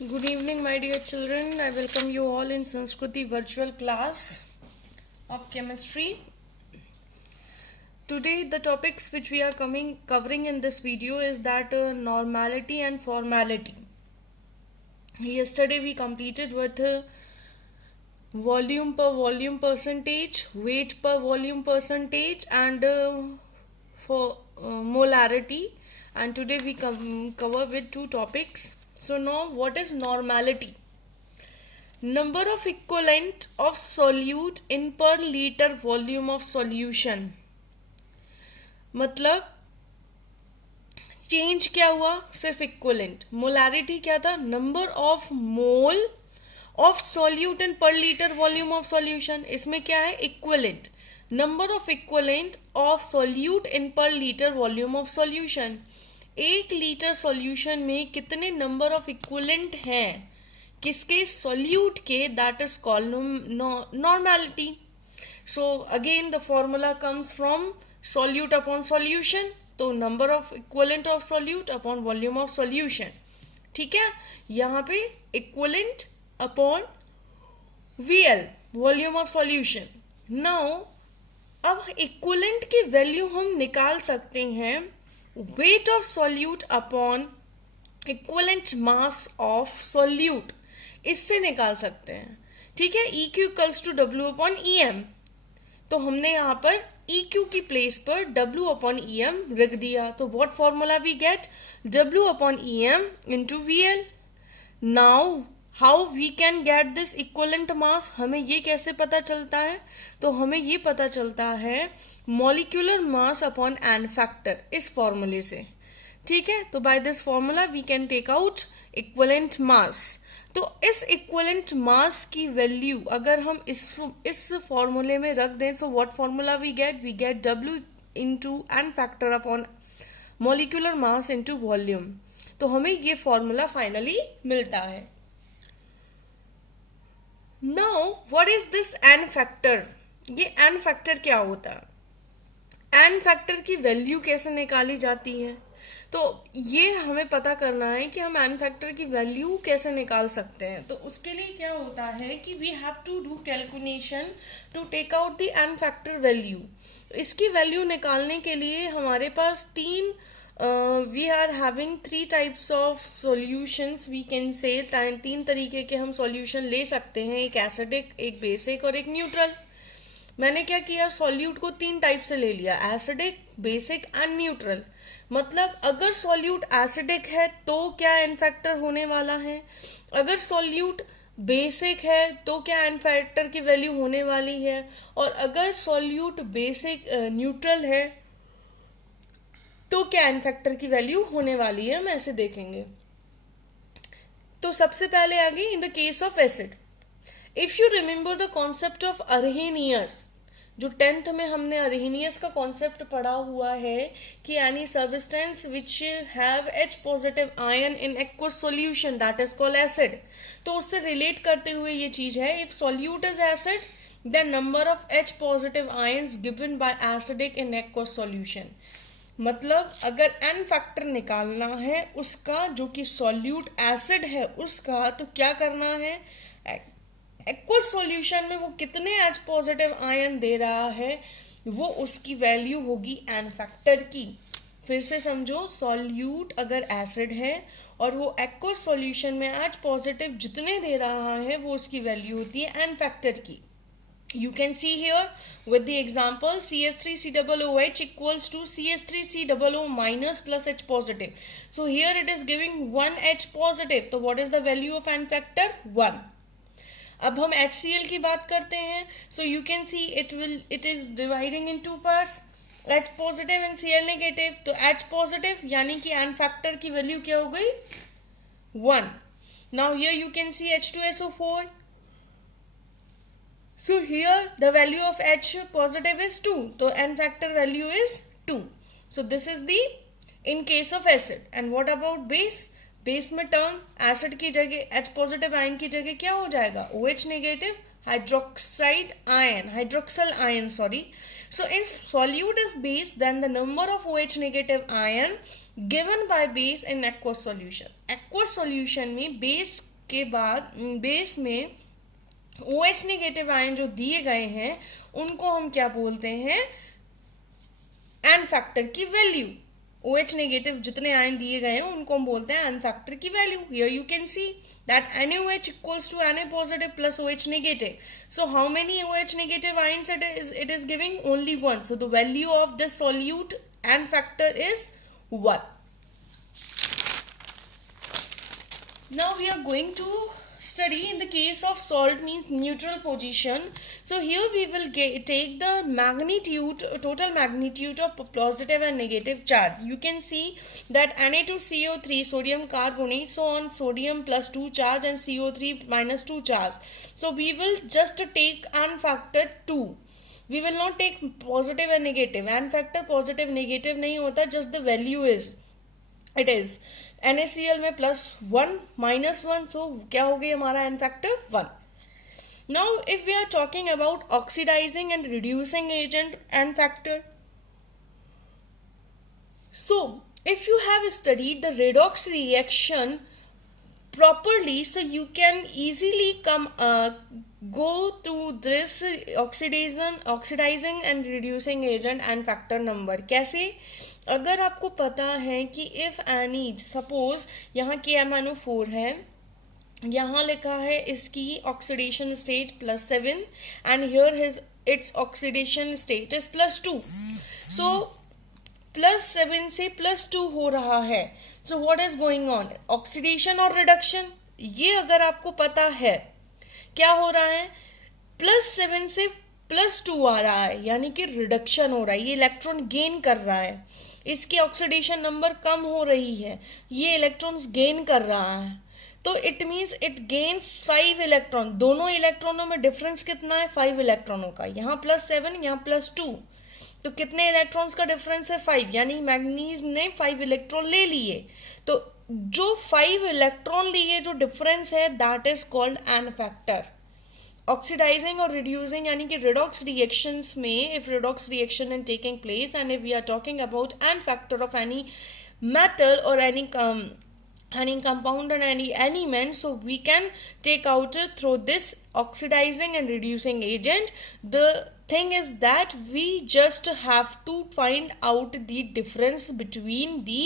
Good evening, my dear children. I welcome you all in Sanskriti virtual class of chemistry. Today, the topics which we are covering in this video is that normality and formality. Yesterday, we completed with volume per volume percentage, weight per volume percentage, and for molarity. And today, we cover with two topics. So now, what is normality? Number of equivalent of solute in per liter volume of solution. मतलब change क्या हुआ? सिर्फ equivalent. Molarity क्या था? Number of mole of solute in per litre volume of solution. इसमें क्या है? Equivalent. Number of equivalent of solute in per litre volume of solution. 1 litre solution में कितने नंबर ऑफ इक्वलेंट हैं किसके? सॉल्यूट के. That is called normality. So again the formula comes from solute upon solution. तो number of equivalent of solute upon volume of solution. ठीक है, यहाँ पे equivalent upon VL volume of solution. Now अब equivalent की value हम निकाल सकते हैं weight of solute upon equivalent mass of solute. इससे निकाल सकते हैं. ठीक है, E Q equals to W upon E M. तो हमने यहाँ पर ई क्यू की प्लेस पर डब्ल्यू अपॉन ई एम रख दिया. तो what formula we get? W upon E M into V L. Now how we can get this equivalent mass? हमें ये कैसे पता चलता है? तो हमें ये पता चलता है molecular mass upon N factor, इस फॉर्मूले से. ठीक है, तो by this formula we can take out equivalent mass. तो इस इक्वलेंट मास की वैल्यू अगर हम इस फॉर्मूले में रख दें, so what formula we get W into N factor upon molecular mass into volume. तो हमें ये फॉर्मूला फाइनली मिलता है. Now what is this N factor? ये एन फैक्टर क्या होता है? एन फैक्टर की वैल्यू कैसे निकाली जाती है? तो ये हमें पता करना है कि हम एन फैक्टर की वैल्यू कैसे निकाल सकते हैं. तो उसके लिए क्या होता है कि we have to do calculation to take out the n factor value. इसकी वैल्यू निकालने के लिए हमारे पास we are having 3 types of solutions. We can say 3 तरीके के हम सॉल्यूशन ले सकते हैं. एक एसिडिक, एक बेसिक और एक न्यूट्रल. मैंने क्या किया? सॉल्यूट को 3 टाइप से ले लिया, एसिडिक, बेसिक एंड न्यूट्रल. मतलब अगर सॉल्यूट एसिडिक है तो क्या एन फैक्टर होने वाला है? अगर सॉल्यूट बेसिक है तो क्या एन फैक्टर की वैल्यू होने वाली है? और अगर सॉल्यूट बेसिक न्यूट्रल है तो क्या एन फैक्टर की वैल्यू होने वाली है? हम ऐसे देखेंगे. तो सबसे पहले आगे in the case of acid. If you remember the concept of Arrhenius, जो 10th में हमने अरहेनियस का कॉन्सेप्ट पढ़ा हुआ है कि any substance which have H positive ion in aqueous solution that is called acid. तो उससे रिलेट करते हुए ये चीज है, if solute is acid then number of H positive ions given by acidic in aqueous solution. मतलब अगर N factor निकालना है उसका जो कि सॉल्यूट एसिड है उसका, तो क्या करना है? एक्वस सॉल्यूशन में वो कितने H पॉजिटिव आयन दे रहा है वो उसकी वैल्यू होगी एन फैक्टर की. फिर से समझो, सॉल्यूट अगर एसिड है और वो एक्वस सॉल्यूशन में H पॉजिटिव जितने दे रहा है वो उसकी वैल्यू होती है एन फैक्टर की. You can see here with the example CH3COOH equals to CH3COO minus plus H positive. So here it is giving 1 H positive. So what is the value of N factor? 1. अब हम HCl की बात करते हैं. So you can see it is dividing in 2 parts. H positive and Cl negative. तो H positive यानी कि N factor की वैल्यू क्या हो गई? 1. Now here you can see H2SO4. So here the value of H positive is 2. So N factor value is 2. So this is the in case of acid. And what about base? Base में term acid की जगह H positive ion की जगह क्या हो जाएगा? OH negative hydroxide ion, hydroxyl ion, sorry. So if solute is base, then the number of OH negative ion given by base in aqueous solution. Aqueous solution में base के बाद base में OH negative ion जो दिए गए हैं उनको हम क्या बोलते हैं, एन फैक्टर की वैल्यू। OH नेगेटिव जितने आयन दिए गए हैं उनको हम बोलते हैं एन फैक्टर की value. Here you can C that NaOH equals to Na positive plus OH negative. So how many OH negative ions it is giving? Only one. So the value of the solute N factor is 1. Now we are going to study in the case of salt means neutral position. So here we will take the magnitude, total magnitude of positive and negative charge. You can see that Na2CO3 sodium carbonate, so on sodium plus 2 charge and CO3 minus 2 charge. So we will just take N factor 2. We will not take positive and negative. N factor positive negative नहीं होता, just the value is, it is NaCl में +1 -1, so क्या हो गई हमारा N factor 1. Now if we are talking about oxidizing and reducing agent N factor, so if you have studied the redox reaction properly, so you can easily go to this oxidizing and reducing agent N factor number. कैसे? अगर आपको पता है कि if any, suppose यहाँ KMnO4 है, यहाँ लिखा है इसकी oxidation state +7 and here his its oxidation state is +2. सो +7 से +2 हो रहा है. So what is going on, oxidation और रिडक्शन. ये अगर आपको पता है क्या हो रहा है, +7 से +2 आ रहा है, यानी कि रिडक्शन हो रहा है, ये इलेक्ट्रॉन गेन कर रहा है, इसकी ऑक्सीडेशन नंबर कम हो रही है, ये इलेक्ट्रॉन्स गेन कर रहा है. तो it means it gains 5 electron. दोनों इलेक्ट्रॉनों में डिफरेंस कितना है, 5 इलेक्ट्रॉनों का. यहाँ +7 यहाँ +2, तो कितने इलेक्ट्रॉन्स का डिफरेंस है, 5. यानी मैग्नीज ने 5 इलेक्ट्रॉन ले लिए. तो जो 5 इलेक्ट्रॉन लिए जो डिफरेंस है, that is called N factor. Oxidizing और रिड्यूसिंग यानी कि रिडॉक्स रिएक्शंस में, if redox reaction is taking place and if we are talking about N factor of any metal और any compound or any element, so we can take out through this oxidizing and reducing agent. The thing is that we just have to find out the difference between the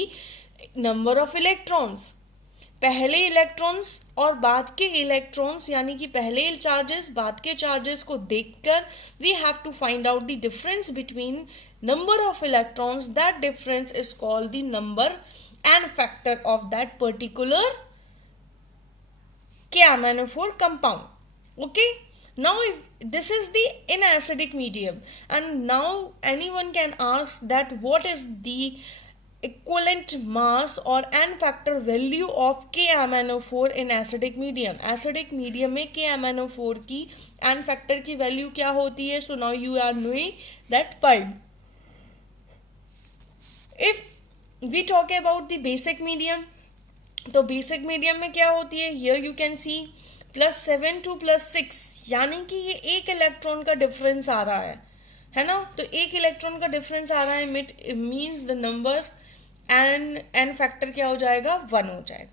number of electrons. पहले electrons और बाद के electrons, यानी कि पहले charges बाद के charges को देखकर we have to find out the difference between number of electrons. That difference is called the number and factor of that particular KMnO4 compound. Okay, now if this is the inacidic medium, and now anyone can ask that what is the equivalent mass or N factor value of KMnO4 in acidic medium. acidic medium में KMnO4 की N factor की value क्या होती है? So now you are knowing that 5. If we talk about the basic medium, तो basic medium में क्या होती है, here you can C +7 to +6, यानी कि ये एक इलेक्ट्रॉन का डिफरेंस आ रहा है ना. तो एक इलेक्ट्रॉन का डिफरेंस आ रहा है, means the number N factor क्या हो जाएगा, 1 हो जाएगा.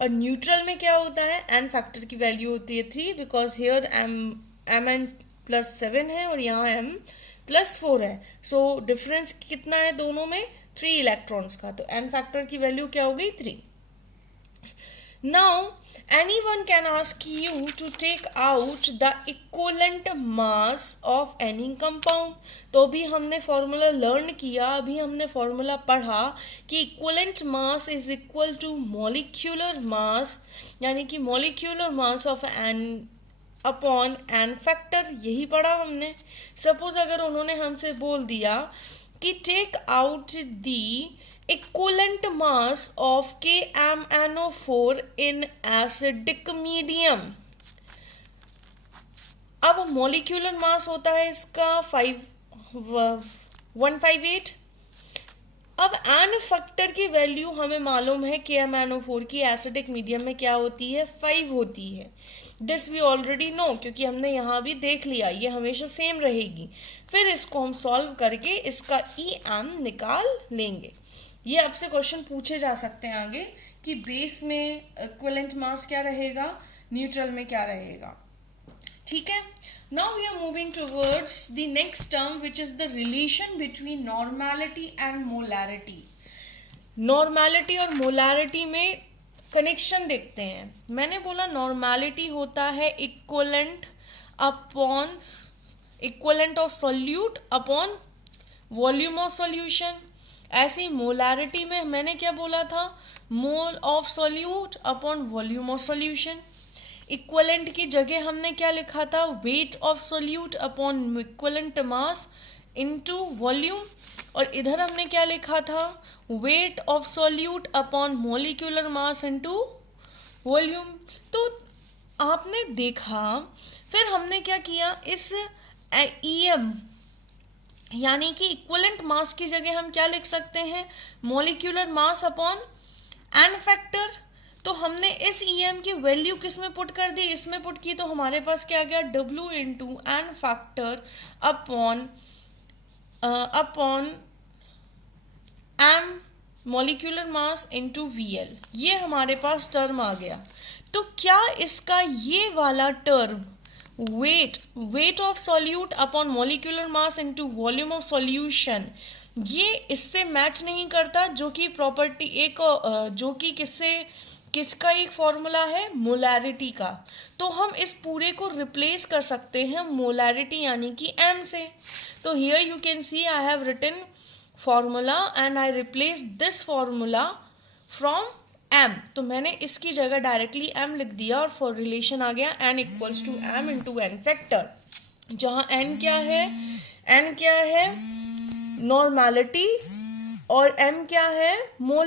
और न्यूट्रल में क्या होता है, एन फैक्टर की वैल्यू होती है 3, बिकॉज हियर Mn +7 है और यहाँ M +4 है. सो डिफरेंस कितना है दोनों में, 3 इलेक्ट्रॉन्स का. तो एन फैक्टर की वैल्यू क्या हो गई, 3. Now anyone can ask you to take out the equivalent mass of any compound. तो अभी हमने फॉर्मूला लर्न किया, अभी हमने फॉर्मूला पढ़ा कि equivalent mass is equal to molecular mass, यानी कि molecular mass of N upon N factor. यही पढ़ा हमने. सपोज अगर उन्होंने हमसे बोल दिया कि take out the equivalent mass of KMnO4 in acidic medium. अब मॉलिक्यूलर मास होता है इसका 158. अब एन फैक्टर की वैल्यू हमें मालूम है KMnO4 की एसिडिक मीडियम में क्या होती है, 5 होती है. दिस वी ऑलरेडी नो, क्योंकि हमने यहाँ भी देख लिया, ये हमेशा सेम रहेगी. फिर इसको हम सॉल्व करके इसका EM निकाल लेंगे. ये आपसे क्वेश्चन पूछे जा सकते हैं आगे कि बेस में इक्विवेलेंट मास क्या रहेगा, न्यूट्रल में क्या रहेगा। ठीक है, now we are moving towards the next term which is the relation between normality and molarity. Normality और मोलैरिटी में कनेक्शन देखते हैं। मैंने बोला नॉर्मैलिटी होता है equivalent upon equivalent of solute upon volume of solution. ऐसी मोलैरिटी में मैंने क्या बोला था, mole of solute upon volume of solution. Equivalent की जगह हमने क्या लिखा था, weight of solute upon equivalent mass into volume. और इधर हमने क्या लिखा था, weight of solute upon molecular mass into volume. तो आपने देखा, फिर हमने क्या किया, इस EM यानी कि इक्विवेलेंट मास की जगह हम क्या लिख सकते हैं, molecular mass upon N factor. तो हमने इस EM की वैल्यू किस में पुट कर दी, इसमें पुट की, तो हमारे पास क्या आ गया, W into N factor upon M molecular mass into VL। ये हमारे पास टर्म आ गया। तो क्या इसका ये वाला term wait of solute upon molecular mass into volume of solution, ये इससे मैच नहीं करता, जो कि प्रॉपर्टी एक जो कि किसका एक फॉर्मूला है, मोलैरिटी का। तो हम इस पूरे को रिप्लेस कर सकते हैं मोलैरिटी यानी कि M से। तो here you can see I have written formula and I replace this formula from M। तो मैंने इसकी जगह डायरेक्टली M लिख दिया और फॉर रिलेशन आ गया N equals to M into N factor, जहाँ N क्या है, नॉर्मैलिटी और M क्या है, मोल